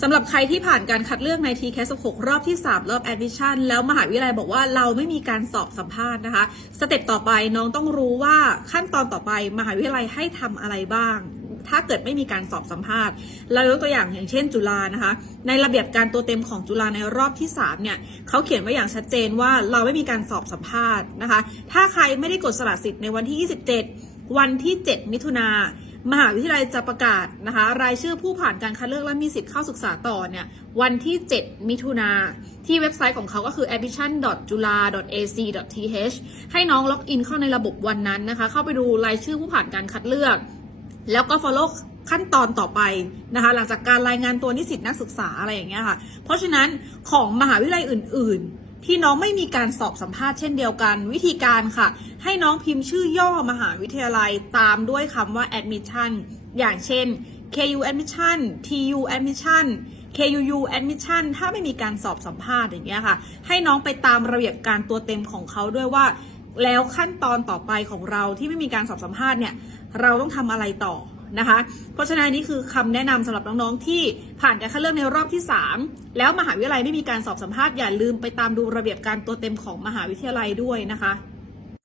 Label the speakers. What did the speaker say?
Speaker 1: สำหรับใครที่ผ่านการคัดเลือกใน t c a s 6รอบที่ 3 รอบ admission แล้วมหาวิทยาลัยบอกว่าเราไม่มีการสอบสัมภาษณ์นะคะ สเต็ปต่อไปน้องต้องรู้ว่าขั้นตอนต่อไปมหาวิทยาลัยให้ทำอะไรบ้างถ้าเกิดไม่มีการสอบสัมภาษณ์ เรายกตัวอย่างอย่างเช่นจุฬานะคะ ในระเบียบการตัวเต็มของจุฬาในรอบที่ 3 เนี่ยเขาเขียนไว้อย่างชัดเจนว่าเราไม่มีการสอบสัมภาษณ์นะคะ ถ้าใครไม่ได้กดสละสิทธิ์ในวันที่ 27 วันที่ 7 มิถุนา มหาวิทยาลัยจะประกาศนะคะ รายชื่อผู้ผ่านการคัดเลือกและมีสิทธิ์เข้าศึกษาต่อเนี่ยวันที่ 7 มิถุนาที่เว็บไซต์ของเขาก็คือ admission.jula.ac.th ให้น้องล็อกอินเข้าในระบบวันนั้นนะคะ เข้าไปดูรายชื่อผู้ผ่านการคัดเลือก แล้วก็ follow ขั้นตอนต่อไปนะคะ หลังจากการรายงานตัวนิสิตนักศึกษาอะไรอย่างเงี้ยค่ะ เพราะฉะนั้นของมหาวิทยาลัยอื่น ๆ ที่น้องไม่มีการสอบสัมภาษณ์เช่นเดียวกัน วิธีการค่ะ ให้น้องพิมพ์ชื่อย่อมหาวิทยาลัยตามด้วยคำว่า admission อย่างเช่น KU admission TU admission KUU admission ถ้าไม่มีการสอบสัมภาษณ์อย่างเงี้ยค่ะ ให้น้องไปตามระเบียบการตัวเต็มของเขาด้วยว่า แล้วขั้นตอนต่อไปของเราที่ไม่มีการสอบสัมภาษณ์เนี่ย เราต้องทำอะไรต่อ นะคะ เพราะฉะนั้นนี่คือคำแนะนำสำหรับน้องๆที่ผ่านการคัดเลือกในรอบที่ 3 แล้วมหาวิทยาลัยไม่มีการสอบสัมภาษณ์อย่าลืมไปตามดูระเบียบการตัวเต็มของมหาวิทยาลัยด้วยนะคะ